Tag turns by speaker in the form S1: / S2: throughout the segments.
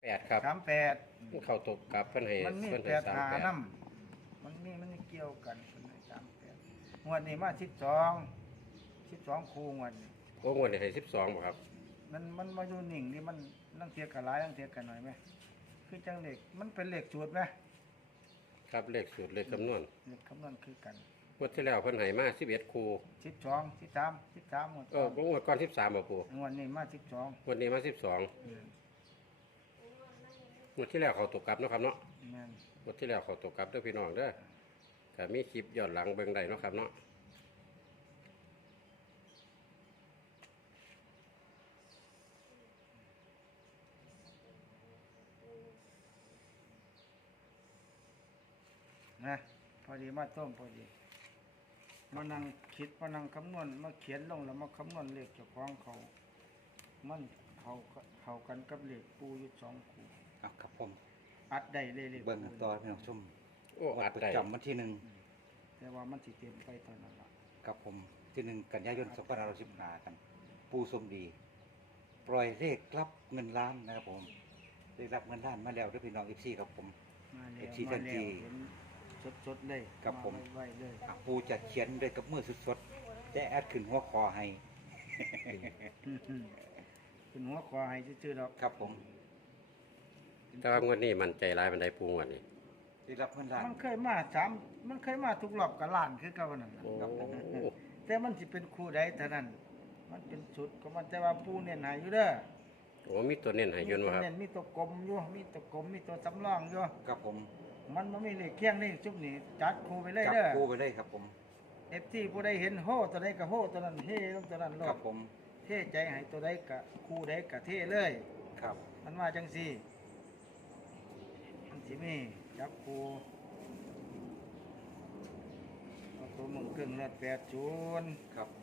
S1: ครับ
S2: 38
S1: มันเข้าตกกลับเพิ่นให้
S2: มันมี
S1: เพิ่น
S2: แป
S1: ให้
S2: ดหา
S1: 38
S2: นํมันเกี่ยวกันเป็น38งวดนี้มา12คู่งวดนี้
S1: โอ้งวดนี้ให้12บ่ครับ
S2: มันมาอยู่นิ่งนี่มันนั่งเทียกันหลายนั่งเทียกันหน่อยไหมคือจังเลขมันเป็นเลขสูตรไหม
S1: ครับเลขสูตรเลขคำนวณ
S2: เลขคำนวณคือกัน
S1: งวดที่แล้วเพิ่นให้มา11คู่
S2: 13หมด
S1: งวดก่อน13บ่ปู่
S2: งวดนี้มา
S1: งวดนี้มา12งวดที่แล้วเข้าตกกลับเนาะครับเนาะ
S2: แม่น
S1: งวดที่แล้วเข้าตกกลับเด้อพี่น้องเด้อถ้ามีคลิปย้อนหลังเบิ่งได้เนาะครับเนาะ
S2: นะพอดีมาต้มพอดีมานั่งคิดมานั่งคำนวณมาเขียนลงแล้วมาคำนวณเลขเจ้าของเขามันเขากันกับเลขปูอยู่2คู่
S3: ครับผม
S2: อัดได้เลยเลข
S3: เบิ่ง
S2: ปู
S3: ต่อพี่น้องชม
S1: โอ้อัด
S3: ประ
S1: ได้
S3: จำวันที่
S2: แต่ว่ามันสิเต็มไปตอนนั้นล่ะ
S3: 1กับผมที่1กันยายน2515กันปูสมดี ปล่อยเลขรับเงินล้านนะครับผมได้รับเงินล้านมาแล้วด้วยพี่น้อง FC ครับผม
S2: มาแล้ว
S3: FC
S2: มา
S3: ทัน
S2: แล้
S3: ที
S2: วเห็นสดๆเลย
S3: ครับผม
S2: ไว้เลย
S3: ปูจะเขียนด้วยกับมือสดๆจะแอดขึ้นหัวคอให้
S2: เป็นหัวคอให้ชื่อๆดอก
S3: ครับผม
S1: แต่ว่างวดนี้มันใจร้ายปานใดปู่งวดนี้
S3: ได้รับเงินล้าน
S2: มันเคยมาทุกรอบกับล้านคือเก่านั่นล่ะ
S1: โอ้
S2: แต่มันสิเป็นคู่ใดเท่านั้น มันเป็นชุดก็มันแต่ว่าปูเน้นให้อยู่เด้อ
S1: โอ้มีตัวเน้นให้ยนต์บ่ครับ
S2: เน้นมีตัวกลมอยู่มีตัวกลมมีตัวสำรองอยู่
S3: ครับผม
S2: มันบ่มีเลขเคียงนี่ซุปนี่จัดคู่ไปเลย
S3: จับ
S2: เด้อ
S3: ปูไปเลยครับผม
S2: FT ผู้ใดเห็นโฮตัวใดก็โฮตัวนั้นเฮลงตัวนั้นโล
S3: ครั
S2: ด
S3: บผม
S2: เทใจให้ตัวใดก็คู่ใดก็เทเลย
S3: ครับ
S2: มันว่าจังซี่มันสิมีจับคู่เอาตัวมึงกึ่งเลือด80
S3: ครับ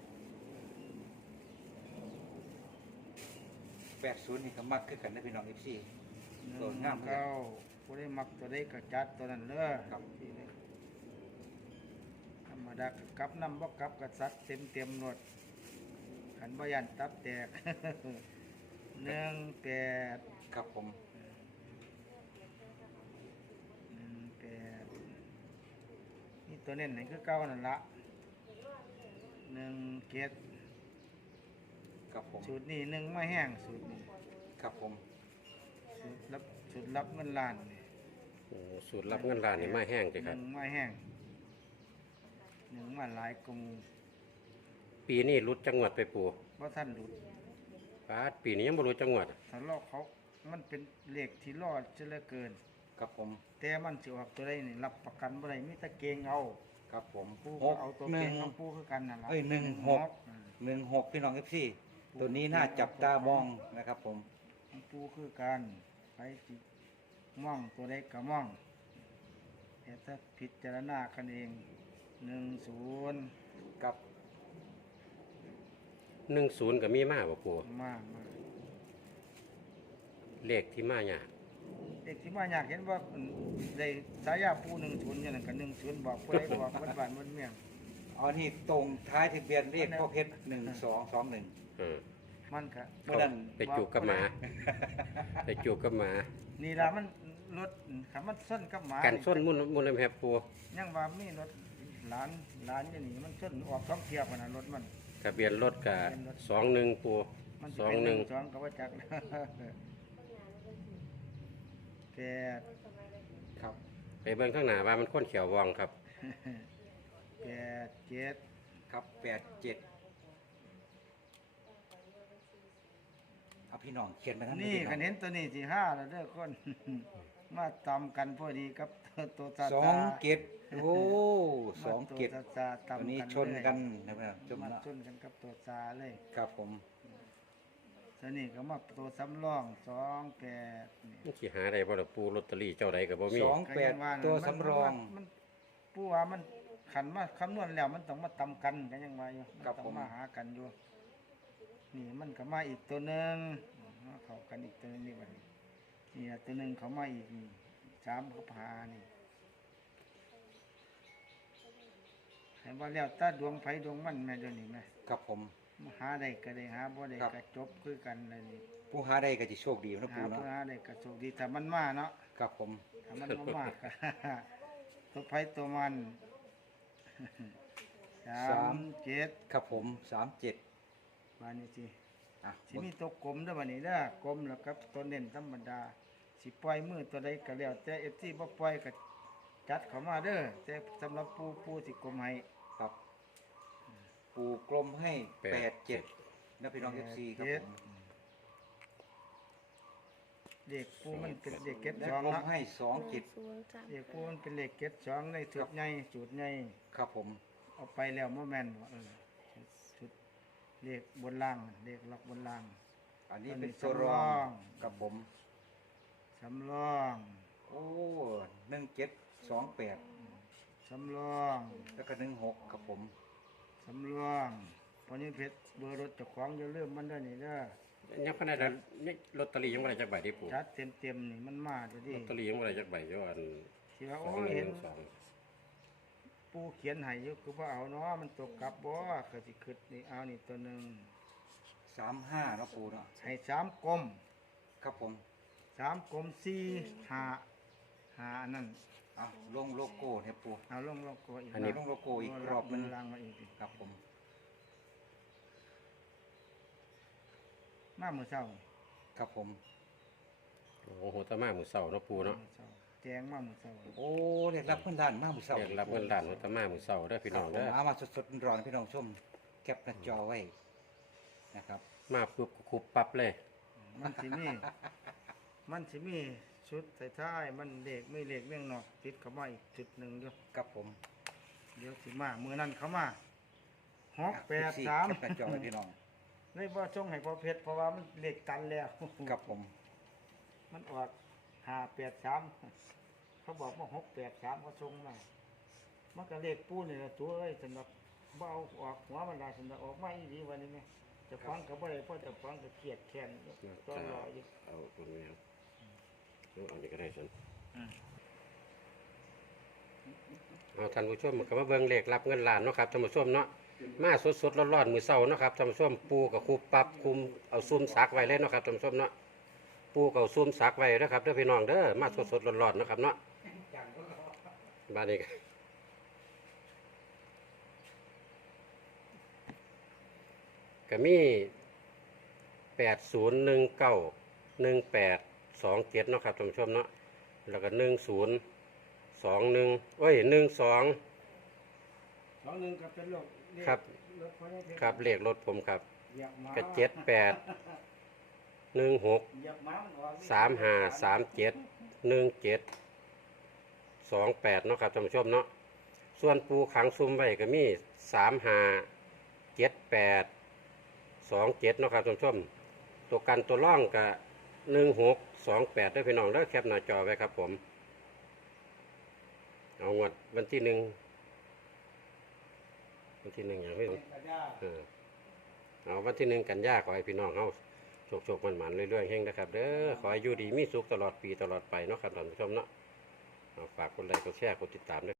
S3: 80นี่ก็มักคือกันนะพี่น้อง FC โดนงามเลย
S2: เก้าผู้ใดมักตัวใดก็จัดตัวนั้นเลย
S3: ครับ
S2: ที่นี่ธรรมดาก็กลับน้ำบ่กลับก็สัดเต็มหนวดขันบ่ยันตับแตก 18
S3: ครับผม
S2: นี่ตัวเน้นนี่คือเก้านั่นละ17
S3: ครับผม
S2: สูตรนี้1มาแห้งสูตรนี้
S3: ครับผม
S2: สูตรรับเงินล้านนี่
S1: โอ้สูตรรับเงินล้านนี่มาแห้งติครับ
S2: 1มาแห้ง1มาหลายกง
S1: ปีนี้รุดจังหวัดไปปู่
S2: บ่ทันหลุด
S1: ปาดปีนี้ยังบ่รู้จังหวัด
S2: ถ้าลอกเขามันเป็นเลขที่รอดจะเหลือเกิน
S3: ครับผม
S2: แต่มันสิออกตัวใดนี่รับประกันบ่ได้มีแต่เกงเอา
S3: ครับผม
S2: ผู้
S3: ห
S2: ก็
S3: ก
S2: เอาตัว
S3: ห
S2: เก
S3: นึ่
S2: ง
S3: ง
S2: ของผู้คือกันนั่นล่ะ
S3: เอ้ย16พี่น้อง FC ตัวนี้น่าจับตามองนะครับผม
S2: ของผู้คือกันไปสิมองตัวใดก็มองแต่ถ้าพิจารณากันเอง10
S3: กับ
S1: 10ก็มีมาบ่ปู่
S2: มา
S1: เลขที่มายาก
S2: เด็กที่มาอยากเห็นว่าได้สายาปู10อย่างนั้นก็10บอกผู้ใดบอกเบิดบ้านเบิดเมือง
S3: เอานี่ตรงท้ายทะเบียนเลขพ่อเพชร1221
S1: เออ
S2: มันก็
S3: เมื่อนั้น
S1: ไปจูบกับหมาไปจูบกับหมา
S2: นี่ล่ะมันรถขับมันส้นกับหมา
S1: กันส้นมุนเลยแม่ปู่
S2: ยังว่ามีรถหลานอยู่นี่มันส้นออกท่องเที่ยวขนาดรถมัน
S1: ทะเบียนรถก็21ปู่
S2: มันสิเป็น
S1: 21
S2: 2ก็ว่าจัก แปด
S3: ครับ
S1: ไปเบิ่งข้างหน้าว่ามันคนเขียววองครับ
S2: 7
S3: ครับ87เอาพี่น้องเขียนไปทั้ง
S2: นี่
S3: พี่
S2: คัน
S3: น้
S2: เห็นตัวนี้สิ5แล้วเด้อคน มาตำกันพอดีกับตัวตา
S3: อง 27โอ้
S2: ตัว
S3: 27
S2: ตาตำ
S3: ตัวนี้ชนกันนะครับจม
S2: มัน
S3: ละ
S2: ชนกันกับตัวตาเลย
S3: ครับผม
S2: ตัวนี้ก็มาตัวสำรอง28นี่
S1: มันสิหาได้บ่ล่ะปู่ลอตเตอรี่เจ้าใดก็บ่มี
S3: 28ตัวสำรอง
S2: มันผู้ว่ามันขันมาคำนวณแล้วมันต้องมาตำกันกันยังว่าอยู่นต้องมาหากันอยู่นี่มันก็มาอีกตัวหนึงมาเข้ากันอีกตัวหนึงนี่บัดนี้นี่ล่ะตัวหนึงเขามาอีกนี่3เขาพานี่เห็นว่าแล้วตาดวงไผดวงมันแม่เดี๋ยวนี้แม่
S3: ครับผม
S2: หาได้ก็ได้หาบ่ได้
S3: ครับ
S2: ก็จบคือกันเลยนี่
S3: ผู้หาได้ก็จะโชคดีนะ
S2: หา
S3: ปูเนาะ
S2: ผู้หาได้ก็โชคดีถ้ามันมาเนาะ
S3: ครับผม
S2: ถ้ามันบ่มาก็ ตัวไผตัวมัน37
S3: ครับผม37
S2: บาดนี้สิ
S3: อ่ะ
S2: สิมีตัวกลมเด้อบัดนี้เด้อกลมแล้วกับตัวเน้นธรรมดาสิปล่อยมือตัวใดก็แล้วแต่ FC บ่ปล่อยก็จัดเข้ามาเด้อแต่สำหรับปูสิกลมให้
S3: ครับ ปูกลมให้87นะพี่น้อง FC ครับผม
S2: เลขปูมันเป็นเลขเก็ด
S3: และ
S2: สอง
S3: กลม
S2: เนาะ
S3: ให้27
S2: เลขปูมันเป็นเลขเก็ดสองในสูตรใหญ่สูตรใหญ่
S3: ครับผม
S2: เอาไปแล้วบ่แม่นบ่ชุดเลขบนล่างเลขล็อกบนล่าง
S3: อันนี้
S2: อันนี้
S3: เป็นตัวร
S2: สำร
S3: อ
S2: อง ง
S3: กับผม
S2: สำรอง
S3: โอ้1728
S2: สำรอง
S3: แล้วก็16ครับผม
S2: สำรองพอนี้เพชรเบอร์รถเจ้าของอย่าลืมมันเด้อนี่เด้อ
S1: ยังพนันนี่ลอตเตอรี่ยังบ่ได้จักใบที่ปู่
S2: จัดเต็มๆนี่มันมาเดี๋ยว
S1: ล
S2: ดิ
S1: อตเตอรี่ยังบ่ได้จักใบอยู่อัน
S2: สิว่า
S1: ส
S2: โอ้
S1: องหนึ่
S2: เห็
S1: ง
S2: น
S1: สอง
S2: ปูเขียนให้อยู่คือบ่เอาเนาะมันตกกลับบ่ก็สิคิดนี่เอานี่ตัวหนึง
S3: 35เนาะปูเนาะ
S2: ให้สามกลม
S3: ครับผม
S2: สามกลมสี่หาอันนั่น
S3: เอาลงโลโก้เนี่ยปู
S2: เอาลงโลโก้อีก
S3: อันนี้ลงโลโก้อีกรอบหนึง
S2: ล่างมาอีก
S3: ครับผม
S2: มามื้อเช้า
S3: ครับผม
S1: โอ้โหตะมามื้อเช้าเนาะปู่เนาะ
S2: มื้อเช้าแจงมามื้อเช้า
S3: โอ้เรียกรับเงินล้านมากมือเสา
S1: เรียกรับเงินล้านตะมามื้อเช้าเด้อพี่น้อง
S3: ค
S1: เด้
S3: รับ
S1: อ
S3: ผมเอามาสดๆร้อนๆพี่น้องชมแคปหน้าจอไว้นะครับ
S1: มาปุ๊บก็คุบปั๊บเลย
S2: มันสิมี มันสิมีชุดท้ายๆมันเลขไม่เลขเรื่องนอกติดเข้ามาอีกจุดหนึ่งอยู่
S3: ครับผม
S2: เดี๋ยวสิมามื้อนั้นเข้ามา
S3: อ่ะ
S2: 683
S3: แคปหน้าจอไว้พี่น้อง
S2: เลยบ่ส่งให้พ่อเพชรเพราะว่ามันเลขตันแล้ว
S3: ครับผม
S2: มันออก583เขาบอกว่า683เขาส่งมามันก็เลขปูนี่ล่ะตัวเอ้ยสำหรับบ่เอาออกหัวมันได้สำหรับออกมาอีหลีวันนี้แม่เจะฟังก็บ่ได้เพราะเจะฟังก็เครียดแค้นอยู่ต้อนรออยู่
S1: เอาตรงนี้ครับเอาอันนี้ก็ได้ซั่นเอาท่านผู้ชมก็มาเบิ่งเลขรับเงินล้านเนาะครับท่านผู้ชมเนาะมาสดๆร้อนๆมื้อเช้าเนาะครับท่านผู้ชมปูกับคุบปั๊บคุมเอาซุ่มซักไว้เลยเนาะครับท่านผู้ชมเนาะปูกับซุ่มซักไว้นะครับเด้อพี่น้องเด้อมาสดๆร้อนๆเนาะครับเนาะบาดนี้ก็มี80191827เนาะครับท่านผู้ชมเนาะแล้วก็1021โอ้ย12
S2: 21ก็เป็นโรคเลข
S1: ครับ
S2: รถพยาเพช
S1: ครับเลขรถผมครับ
S2: เหยียบหมา
S1: ก็78 16
S2: เหยียบหมามันออก
S1: 35371728เนาะครับท่านผู้ชมเนาะส่วนปูขังซุ่มไว้ก็มี357827เนาะครับท่านผู้ชมตัวกันตัวร่องก็1628ด้วยพี่น้องแล้วแคปหน้าจอไว้ครับผมเอางวดวันที่1อย่างพี่เอาวันที่1กันยาขอให้พี่น้องเฮาโชคๆมันๆเรื่อยๆเฮงนะครับเด้อขอให้อยู่ดีมีสุขตลอดปีตลอดไปเนาะครับท่านผู้ชมเนาะเอาฝากกดไลค์กดแชร์กดติดตามด้วย